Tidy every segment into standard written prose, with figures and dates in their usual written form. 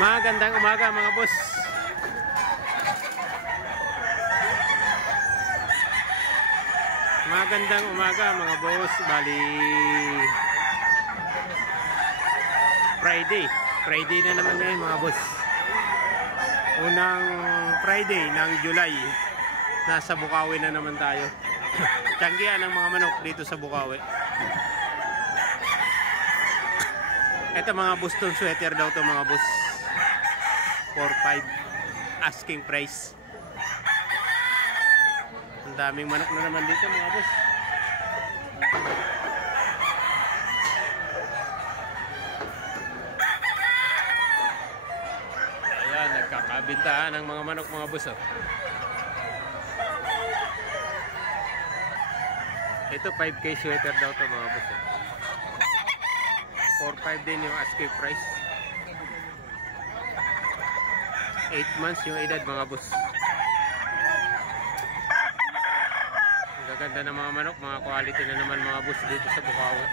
Magandang umaga mga boss. Magandang umaga mga boss. Bali Friday na naman ngayon mga boss. Unang Friday ng July. Nasa Bukawi na naman tayo. Tiyanggihan ng mga manok dito sa Bukawi. Ito mga Boston sweater daw to mga boss. 4-5 asking price. Ang daming manok na naman dito mga boss. Ayan, nagkakabintahan ng mga manok mga boss. Ito 5K sweater daw to mga boss. 4-5 din yung asking price. 8 months yung edad mga boss. Ang gaganda ng mga manok, mga quality na naman mga boss dito sa Bukawi.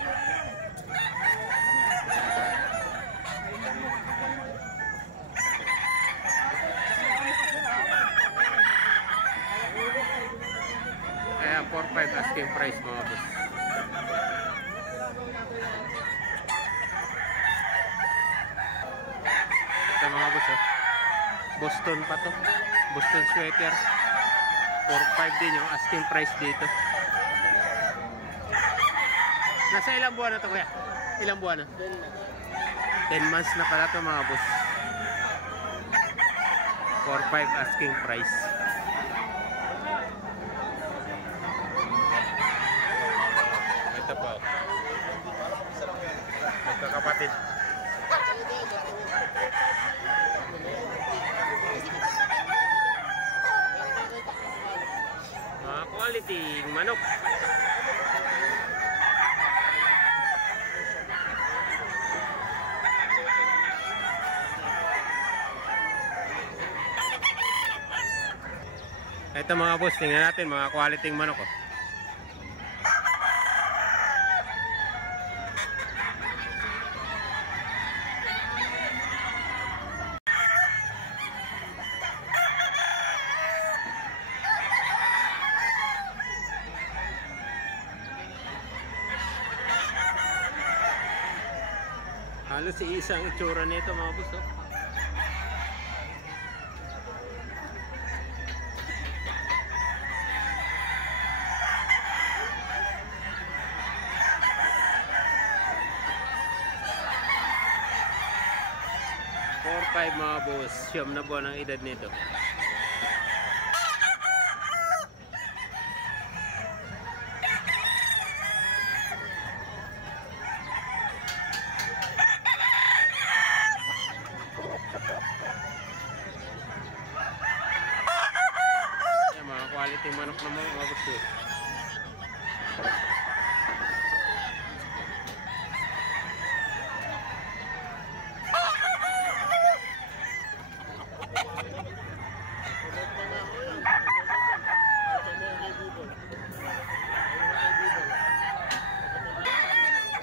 Ayan, 4-5 asking price mga boss. Ito mga boss Boston pa to. Boston sweater. 4-5 din yung asking price dito. Nasa ilang buwan na to kuya? Ilang buwan na? 10 months na pala to mga boss. 4-5 asking price. Ito po. Magkakapatid. Mga quality manok. Ito mga boss, tingnan natin mga quality manok. Halos isang itsura nito mga boss. 4-5 mga boss. Siyam na buwan ang edad nito. Quality manok naman mga boss.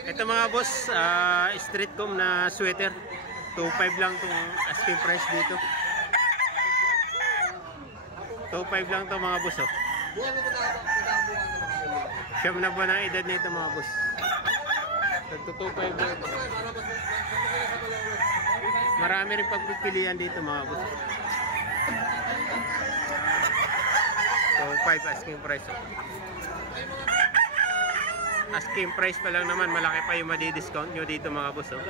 Ito mga boss, streetcom na sweater. 2.5 lang itong asking price dito. 2.5 lang to mga boss. Siyam na buwan ang edad nito mga boss. Nagto 2.5 lang. Marami rin pagpipilian dito mga boss. 2.5 asking price. Asking price pa lang naman, malaki pa yung madi-discount nyo dito mga boss. 2.5.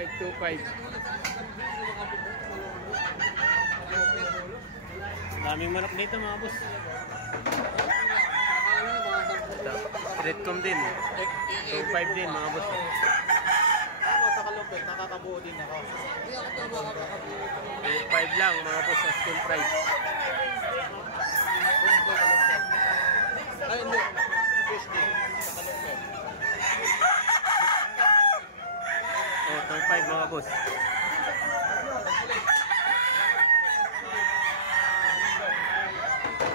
2.5. Daming manok dito mga boss. Streetcom din. 2.5 din mga boss. Nakakabuo din ako. 2.5 lang mga boss asking price. Ay, hindi. Fish din. Oh, 2.5 mga boss.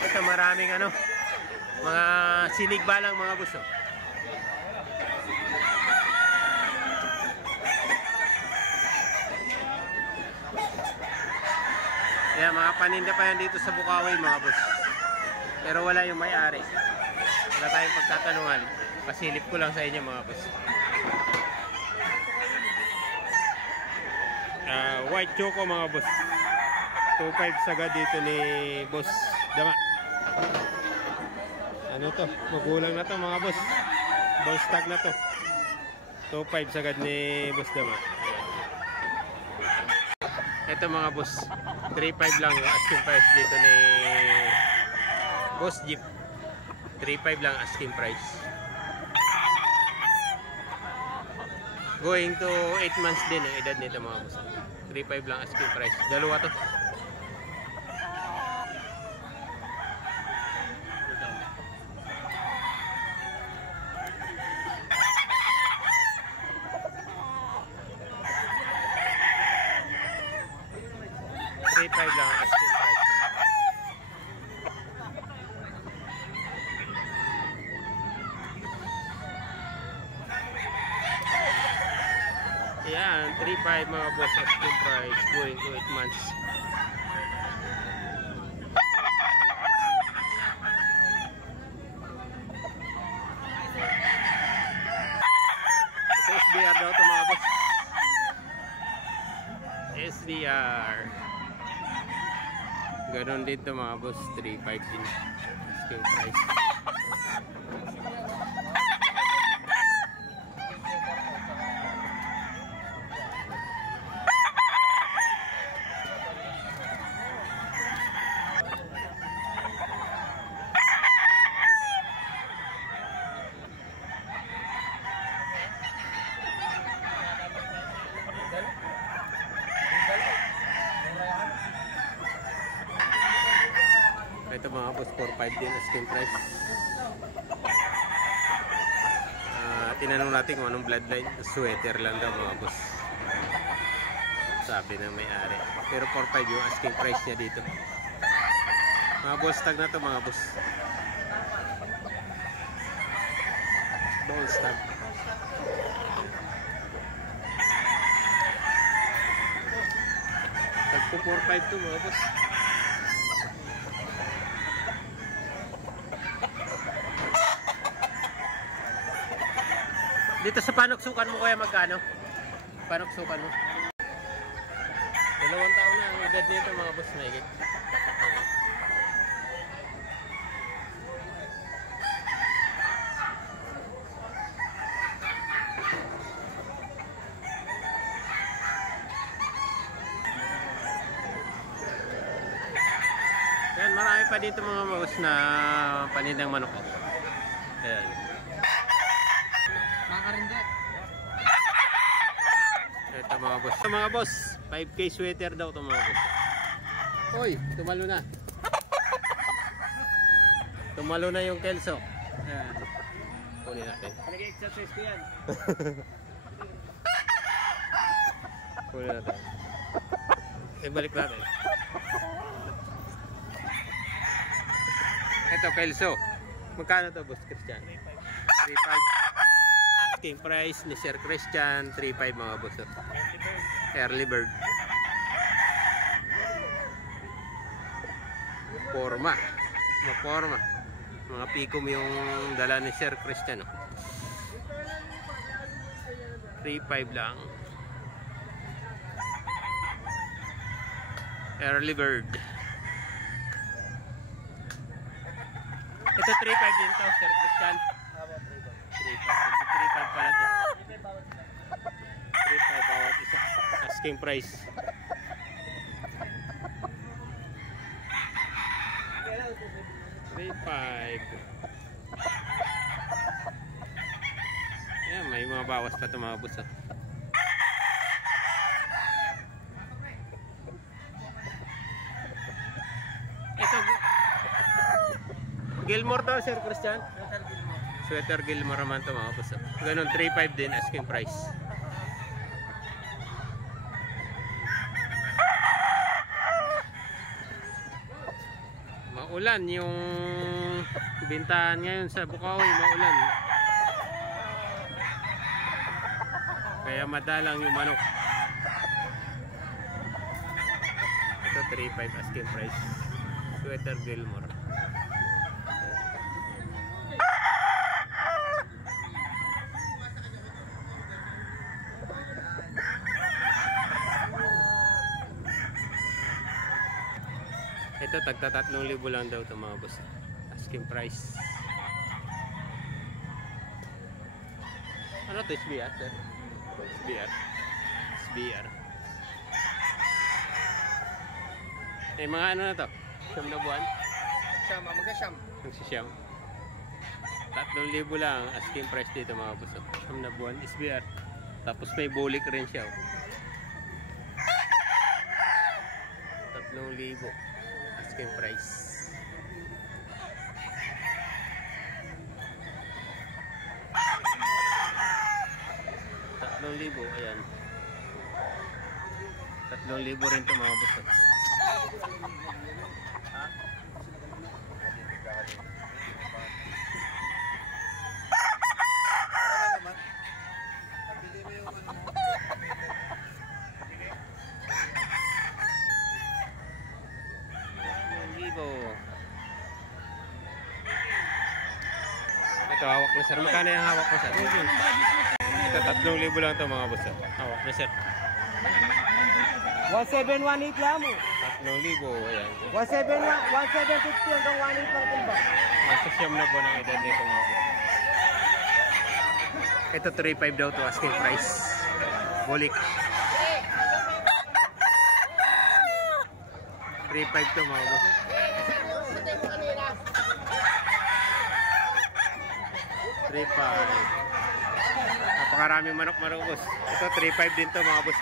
Ito maraming mga sinig balang mga boss. Kaya mga paninda pa yan dito sa Bukawi mga boss. Pero wala yung may-ari. Wala tayong pagtatanungan. Pasilip ko lang sa inyo mga boss. White choco mga boss. 2.5 sagad dito ni Boss Dama. Ano to? Magulang na to mga boss. Ball stock na to. 2.5 sagad ni Boss Dama. Ito mga boss. 3.5 lang yung asking price dito ni Boss Jeep. 3.5 lang asking price. Going to 8 months din ang edad nito mga boss. 3.5 lang asking price. Dalawa to. Lang asking price. Yan, 3.5 mga boss asking price going to 8 months. Ito SDR daw ito mga boss. SDR. Ganon dito mga boss, 3.5 din asking price. Ito mga boss, 4.5 din asking price. Tinanong natin kung anong bloodline. Sweater lang daw mga boss, sabi ng may-ari. Pero 4.5 yung asking price niya dito. Mga boss tag na to mga boss. Ball tag. Tag po 4.5 to mga boss. Dito sa panuksukan mo kuya magkano? Panuksukan mo. 2 taon na ang edad nito mga boss, mahigit. Yan, marami pa dito mga boss na panindang manok. Ayan. Ito mga boss. Ito mga boss, 5K sweater daw ito mga boss. Hoy, tumalo na. Tumalo na yung Kelso. Ayan. Kunin natin. Nag-exercise ko yan. Kunin natin. Ibalik natin. Ito Kelso. Magkano to boss Christian? 3.5. Asking price ni Sir Christian 3.5 mga boss. Early bird. Forma. Mga forma. Mga pikom yung dala ni Sir Christian. 3.5 lang. Early bird. Ito 3.5 din to Sir Christian. 3.5 pala to. 3.5 bawat isa. Asking price. $3.5. Ayan, may mga bawas pa ito mga boss. Ito Gilmore daw Sir Christian. Sweater Gilmore naman ito mga boss. Ganun 3.5 din asking price. Maulan yung bintahan ngayon sa Bukawi, maulan. Kaya madalang yung manok. Ito 3.5 asking price. Sweater Gilmore. Ito tagta 3,000 lang daw ito mga boss. Asking price. Ano to? SBR sir? SBR. SBR. Eh mga ano na to? Siyam na buwan? Siyam, mag-siyam. Nagsisiyam. 3,000 lang asking price dito mga boss. Siyam na buwan SBR. Tapos may bulik rin siya. 3,000 asking price. Libo, ayan. 3,000 rin ito mga boss. Nabili mo yung ano mo. Libo. Ito hawak na sir. Magkano yung hawak mo sir? Ito 3,000 lang ito mga boss. Hawak na sir. 1718 lang mo. 3,000, ayan. 1750 hanggang 18 lang timba. Nasa siyam na po ng edad nito mga boss. Ito 3,500 daw to asking price. Bulik. 3,500 to mga boss. 3,500. Napakaraming manok boss. Ito 3,500 din to mga boss.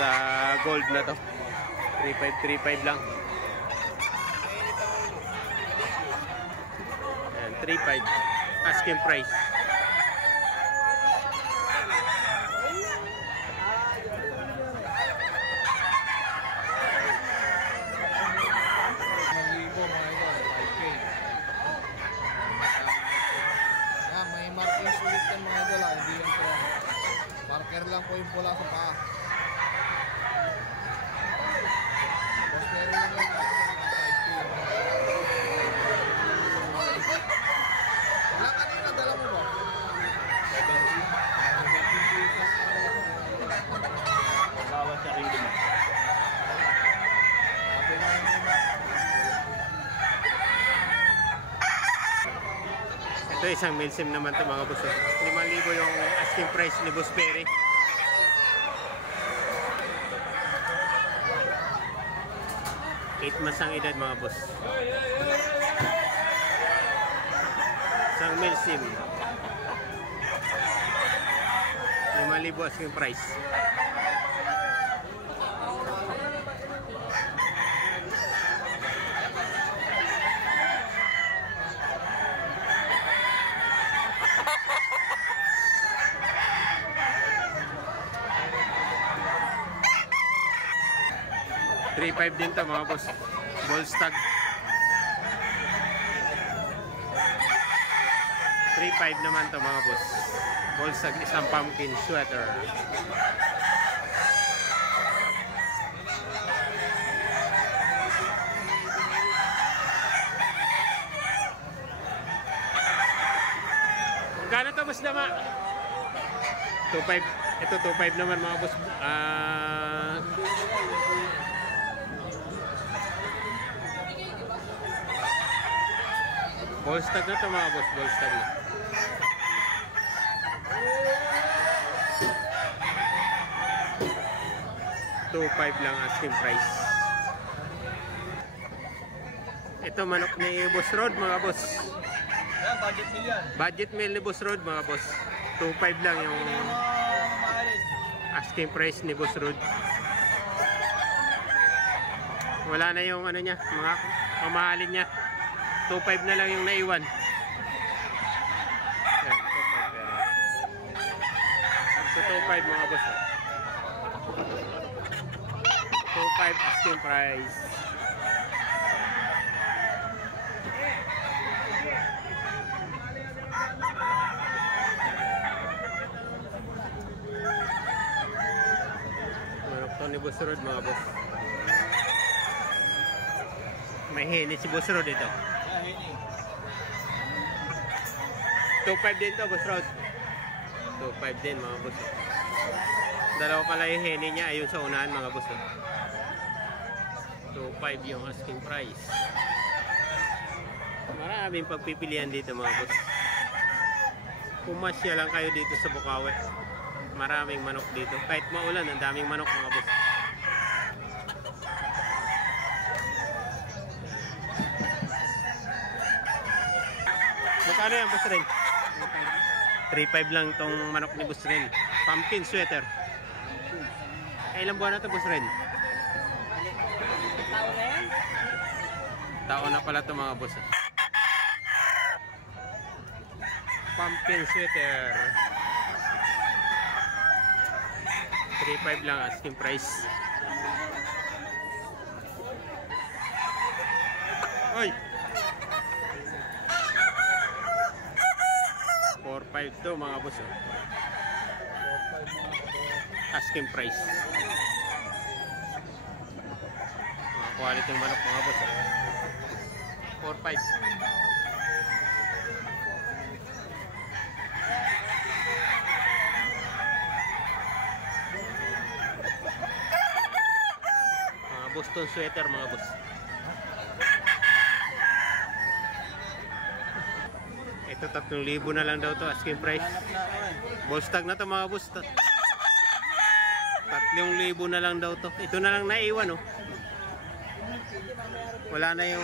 Sa gold na to. 3,500 lang. Ayan, 3,500 asking price. Maligo mga idol, 5K. May markings ulit yan mga idol, hindi yung pula. Marker lang po yung pula sa paa. Tapos meron lang yung 5K. Wala kanina, dala mo ba? Bawas sa rin mo. Ito isang milsim naman ito mga boss. 5,000 yung asking price ni Boss Perry. Eight months ang edad mga boss. Isang milsim. 5,000 asking price. $3,500 din to mga boss. Bolstag. 3,500 naman to mga boss. Bolstag, isang pumpkin sweater. Magkano to boss Dama? 2,500. Ito 2,500 naman mga boss. Bolstag na ito mga boss, bolstag na. $2,500 lang asking price. Ito manok ni Boss Rod mga boss. Yan, budget meal yan. Budget meal ni Boss Rod mga boss. $2,500 lang yung asking price ni Boss Rod. Wala na yung ano niya, mga mamahalin niya. 2,500 na lang yung naiwan. Yan, 2,500 mga boss. 2,500 asking price. Manok to ni Boss Rod mga boss. May heni si Boss Rod dito. 2.5 din to, Boss Rod. 2.5 din mga boss. Dalawa pala yung heni niya. Ayun sa unahan mga boss. 2.5 yung asking price. Maraming pagpipilian dito mga boss. Pumasya lang kayo dito sa Bukawi. Maraming manok dito. Kahit maulan, ang daming manok mga boss. Magkano yan, Boss Ren? 3.5 lang tong manok ni Boss Ren. Pumpkin sweater. Ilang buwan na to, Boss Ren? Taon na pala to mga boss. Pumpkin sweater. 3.5 lang asking price. Oy! 4.5 to mga boss. Asking price. Mga quality manok mga boss. 4.5. Boston sweater mga boss. Ito 3,000 na lang daw to asking price. Bostag na to mga boss. 3,000 na lang daw to. Ito na lang naiwan oh. Wala na yung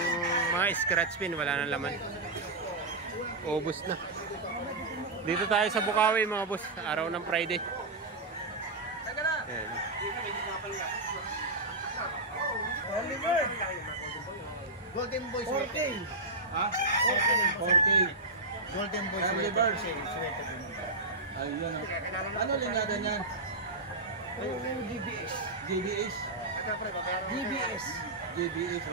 mga scratch pin, wala na laman. Ubus na. Dito tayo sa Bukawi mga boss, araw ng Friday. Ayan. Golden Boy sweater. Ha? 4K. Golden Boy sweater. Ayun. Ano linada niyan? GBS. GBS. GBS. GBS.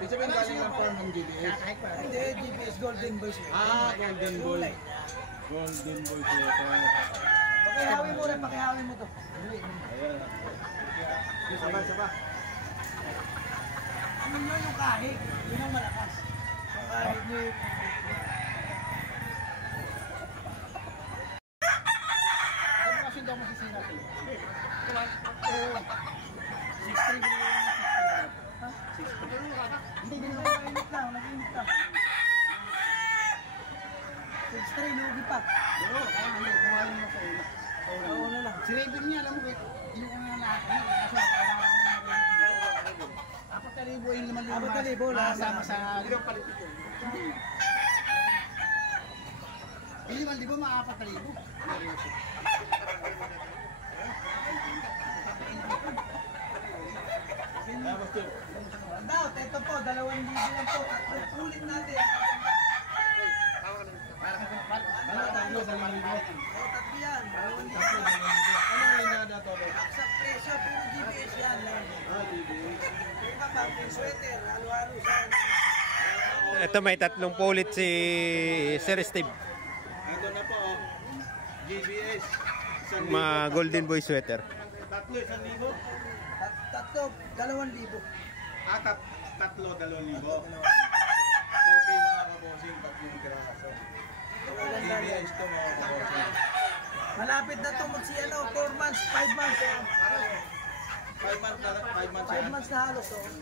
Isa ba galing ang form ng GBS? Hindi, GBS Golden Boy sweater. Ah, Golden Boy. Golden Boy sweater. Pakihawi mo rin, pakihawi mo to. Ayan. Saba. Ano nyo yung kahig? Yun ang malakas. Yung kahig nyo yung... Ano kasi daw masisira ito? 6.3 hindi din ako mainit lang, nag-init lang. 6.3, nugi pa. Oo, hindi. Bumayin mo sa una. Oo na lang. Si Raven niya, alam mo ba? Yung ang lalaki. Kasi apat na libo yung 5,000. 4,000 Sama sa... Yung palit ito. Yung 5,000, mga 4,000. Daw, ito po, 2,000 lang po. Ulit natin. Tatlo, 2,000. Tatlo yan, 2,000. Ano yung nada to? Sa presyo, puro GPS yan. Yung kapatid, sweater, halo-halo siya. Ito may 3 pulit si Sir Steve. Ito na po, GBS. Mga Golden Boy sweater. Tatlo, 1,000. Tatlo, 2,000. Tatlo, 2,000. Okay mga kabosing, 3 piraso. GBS to mga kabosing. Malapit na ito magsi-ano, 4 months, 5 months. 5 months na, 5 months 5 months na halos. Oh. Okay.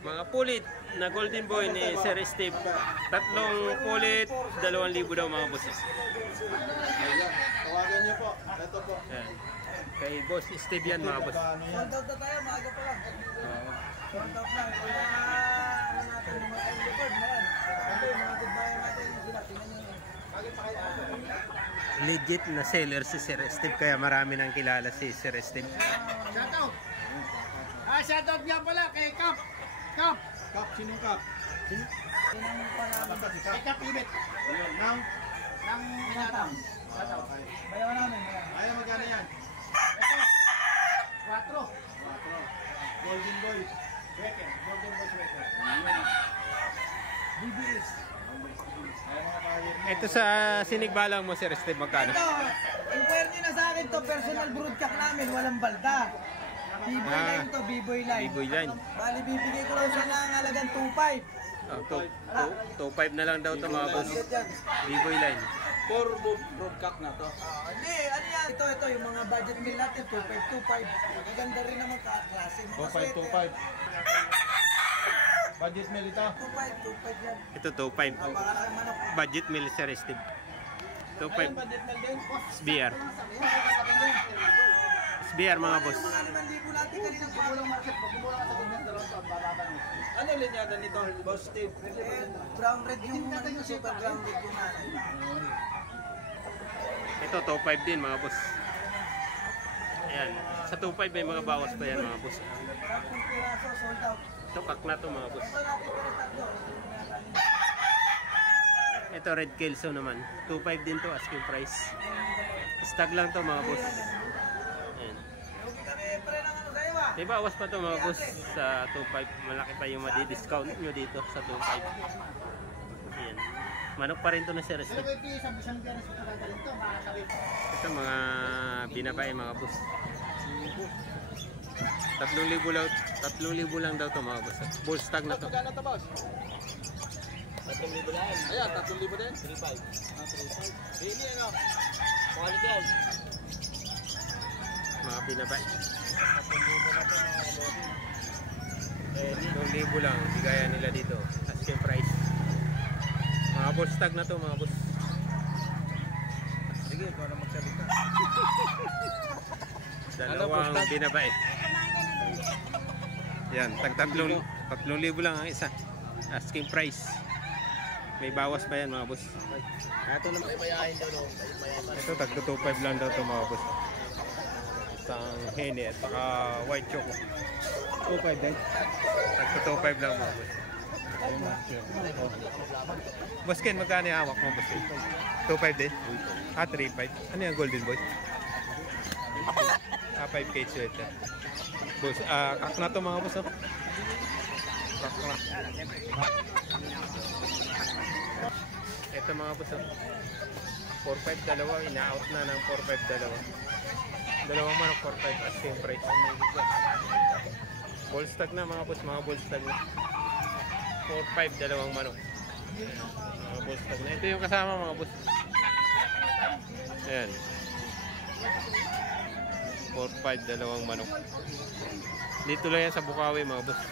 Mga pulit na Golden Boy ni Sir Steve. 3 pulit, 2,000 daw mga bosses. Ayan, tawagan niyo po. Ito po. Yan. Kay Boss Steve yan mga boss. Sold out na tayo, maaga pa lang. Sold out na. Kaya ano natin, yung mga early bird na yan. Kasi mga goodbye natin yung sila. Tingnan nyo yun. Legit na seller si Sir Steve kaya marami nang kilala si Sir Steve. Shoutout! Shoutout nga pala kay Kap! Kap, sinong Kap? Tingnan mo pa namin. Kay Kap Ibet. Nang Binatang. Bayaw namin. Ayaw magkano yan? Ito, 4. Golden Boy. Golden Boy sweater. BBS. Ayaw mga kaya. Ito sa sinigbalang mo Sir Steve magkano? Ito, inquire nyo na sa akin to, personal broadcast namin, walang balda. B-boy line to, B-boy line. B-boy line. Bali, bibigay ko lang siya ng halagang 2.5. 2.5 na lang daw to mga boss. B-boy line. For broadcast na to. Hindi, ano yan? Ito, yung mga budget meal natin, 2.5. Maganda rin naman kaklase. 2525. Budget meal ito. 2.5 yan. Ito 2.5. Napakalaki manok. Budget meal sir Steve. 2.5. Budget meal din. SBR. SBR mga boss. Mga 5,000 natin kanina Kumulang market. Kumulang sa ganyan dalawang to. Bababa mo. Ano linyada nito, Boss Steve? brown red yung super brown red yung nanay. Ito 2.5 din mga boss. Ayan. Sa 2.5 may mga bawas pa yan mga boss. 10 piraso, sold out. Ito kak na to mga boss. Ito natin pero tatlo. Ito red kelso naman. 2.5 din to asking price. Stag lang to mga boss. Ayan. Huwag kami pre ng ano sa'yo ba? May bawas pa to mga boss sa 2.5. Malaki pa yung madi-discount nyo dito sa 2.5. Ayan. Manok pa rin to na sir Steve. Ito mga binabae mga boss. 3,000 lang, 3,000 lang daw to mga boss. Bull stag na to. Magkano to, Boss? 3,000 lang. Ayan, 3,000 din. 3,500. 3,500. Hindi ano. Quality yan. Mga binabae. 3,000 2,000 lang. Bigaya nila dito. Asking price. Mga bull stag na to mga boss. Sige, ikaw na magsalita. Dalawang binabae. Yan, tag 3,000 lang ang isa. Asking price. May bawas pa yan mga boss. Ito na mayayain daw no. Ito tag 2.5 lang daw to mga boss. Isang hene at saka white choco. 2,500 din. Tag 2.5 lang mga boss. Boss Ken, magkano yung hawak mo boss? 2.5 din? 3.5. Ano yung golden boy? 5K sweater. Boss, kak na to mga boss. Oh. Kak na. Ito mga boss. 4.5 dalawa. Ina-out na ng 4.5 dalawa. Dalawang manok 4.5 asking price. Ball stag na mga boss. Mga ball stag na. 4.5 dalawang manok. Mga ball stag na. Ito yung kasama mga boss. Ayan. 4.5 dalawang manok. Dito lang yan sa Bukawi mga boss.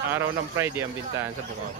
Araw ng Friday ang bintahan sa Bukawi.